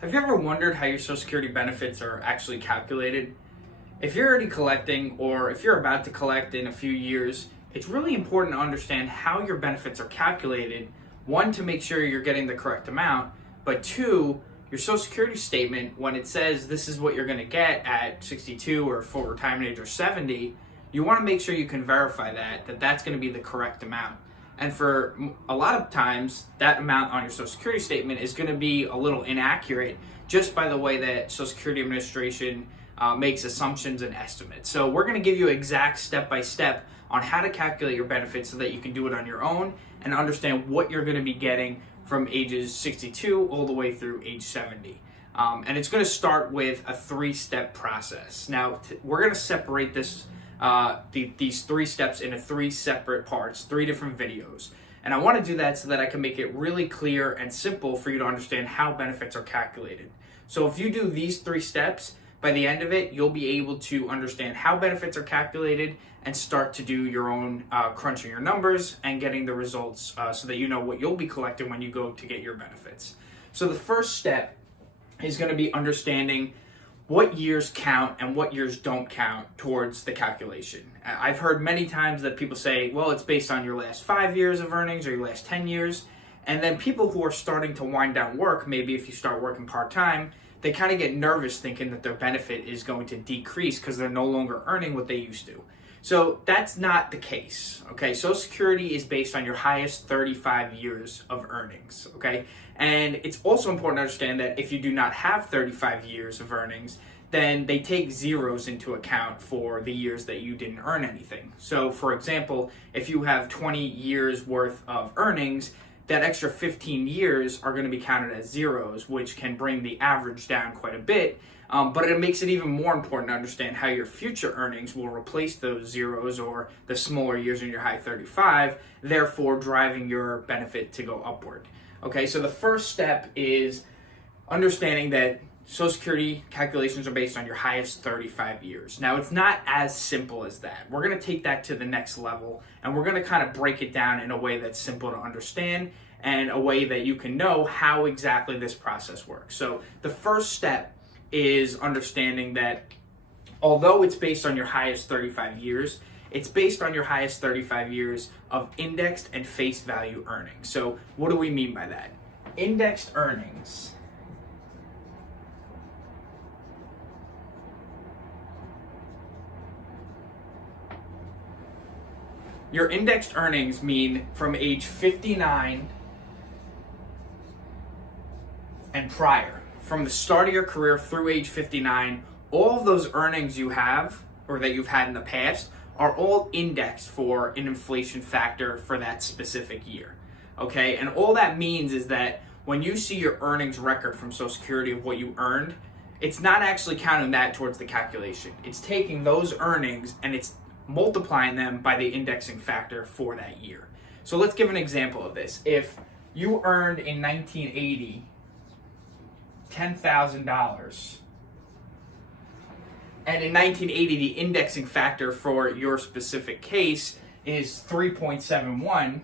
Have you ever wondered how your Social Security benefits are actually calculated? If you're already collecting or if you're about to collect in a few years, it's really important to understand how your benefits are calculated. One, to make sure you're getting the correct amount, but two, your Social Security statement, when it says this is what you're going to get at 62 or full retirement age or 70, you want to make sure you can verify that that's going to be the correct amount. And for a lot of times, that amount on your Social Security statement is going to be a little inaccurate just by the way that Social Security Administration makes assumptions and estimates. So we're going to give you exact step-by-step on how to calculate your benefits so that you can do it on your own and understand what you're going to be getting from ages 62 all the way through age 70. And it's going to start with a 3-step process. Now, we're going to separate this these 3 steps into 3 separate parts, 3 different videos. And I want to do that so that I can make it really clear and simple for you to understand how benefits are calculated. So if you do these 3 steps, by the end of it, you'll be able to understand how benefits are calculated and start to do your own crunching your numbers and getting the results so that you know what you'll be collecting when you go to get your benefits. So the first step is going to be understanding what years count and what years don't count towards the calculation. I've heard many times that people say, well, it's based on your last 5 years of earnings or your last 10 years. And then people who are starting to wind down work, maybe if you start working part-time, they kind of get nervous thinking that their benefit is going to decrease because they're no longer earning what they used to. So that's not the case, okay? Social Security is based on your highest 35 years of earnings, okay? And it's also important to understand that if you do not have 35 years of earnings, then they take zeros into account for the years that you didn't earn anything. So for example, if you have 20 years worth of earnings, that extra 15 years are going to be counted as zeros, which can bring the average down quite a bit. But it makes it even more important to understand how your future earnings will replace those zeros or the smaller years in your high 35, therefore driving your benefit to go upward. Okay, so the first step is understanding that Social Security calculations are based on your highest 35 years. Now, it's not as simple as that. We're going to take that to the next level, and we're going to kind of break it down in a way that's simple to understand and a way that you can know how exactly this process works. So the first step is understanding that although it's based on your highest 35 years, it's based on your highest 35 years of indexed and face value earnings. So what do we mean by that? Indexed earnings your indexed earnings mean from age 59 and prior. From the start of your career through age 59, all of those earnings you have or that you've had in the past are all indexed for an inflation factor for that specific year. Okay, and all that means is that when you see your earnings record from Social Security of what you earned, it's not actually counting that towards the calculation. It's taking those earnings and it's multiplying them by the indexing factor for that year. So let's give an example of this. If you earned in 1980 $10,000, and in 1980 the indexing factor for your specific case is 3.71,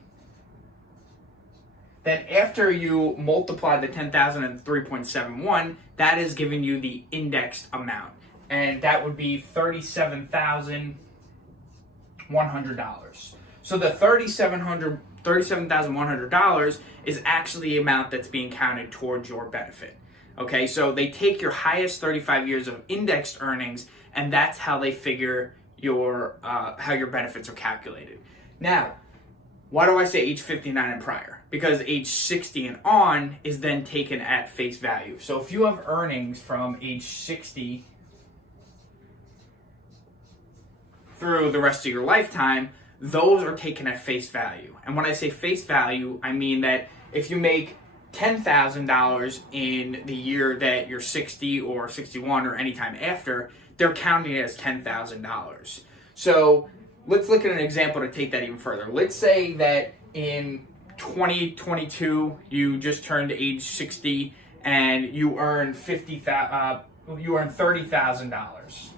then after you multiply the 10,000 and 3.71, that is giving you the indexed amount, and that would be $37,100. So the $37,100 is actually the amount that's being counted towards your benefit. Okay, so they take your highest 35 years of indexed earnings, and that's how they figure your how your benefits are calculated. Now, why do I say age 59 and prior? Because age 60 and on is then taken at face value. So if you have earnings from age 60 through the rest of your lifetime, those are taken at face value. And when I say face value, I mean that if you make $10,000 in the year that you're 60 or 61 or any time after, they're counting it as $10,000. So let's look at an example to take that even further. Let's say that in 2022 you just turned age 60 and you earn $30,000.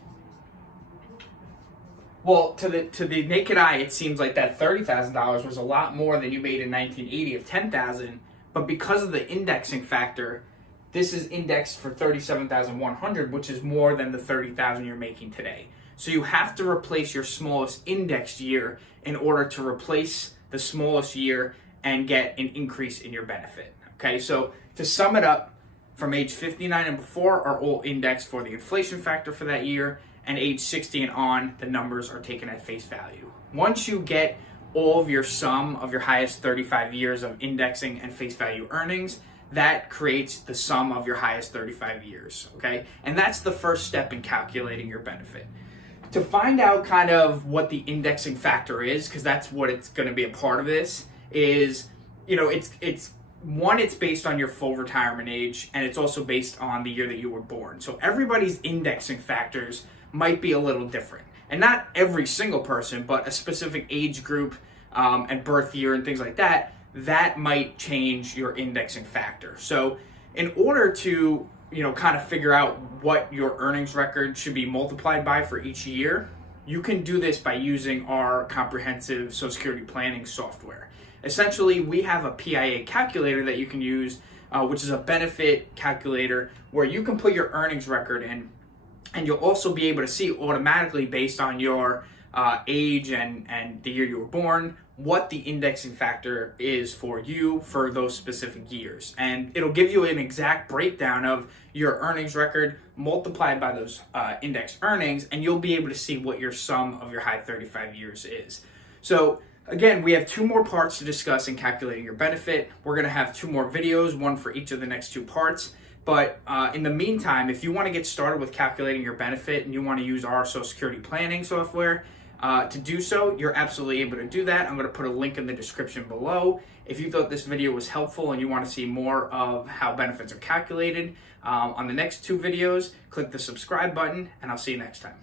Well, to the naked eye, it seems like that $30,000 was a lot more than you made in 1980 of $10,000. But because of the indexing factor, this is indexed for 37,100, which is more than the 30,000 you're making today. So you have to replace your smallest indexed year in order to replace the smallest year and get an increase in your benefit. Okay, so to sum it up, from age 59 and before are all indexed for the inflation factor for that year, and age 60 and on, the numbers are taken at face value. Once you get all of your sum of your highest 35 years of indexing and face value earnings, that creates the sum of your highest 35 years, okay? And that's the first step in calculating your benefit. To find out kind of what the indexing factor is, because that's what it's going to be a part of this, is, it's based on your full retirement age, and it's also based on the year that you were born. So everybody's indexing factors might be a little different. And not every single person, but a specific age group and birth year and things like that, that might change your indexing factor. So in order to kind of figure out what your earnings record should be multiplied by for each year, you can do this by using our comprehensive Social Security planning software. Essentially, we have a PIA calculator that you can use, which is a benefit calculator where you can put your earnings record in, and you'll also be able to see automatically based on your age and the year you were born, what the indexing factor is for you for those specific years. And it'll give you an exact breakdown of your earnings record multiplied by those indexed earnings, and you'll be able to see what your sum of your high 35 years is. So again, we have 2 more parts to discuss in calculating your benefit. We're going to have 2 more videos, one for each of the next 2 parts. But in the meantime, if you want to get started with calculating your benefit and you want to use our Social Security planning software, to do so, you're absolutely able to do that. I'm going to put a link in the description below. If you thought this video was helpful and you want to see more of how benefits are calculated on the next 2 videos, click the subscribe button, and I'll see you next time.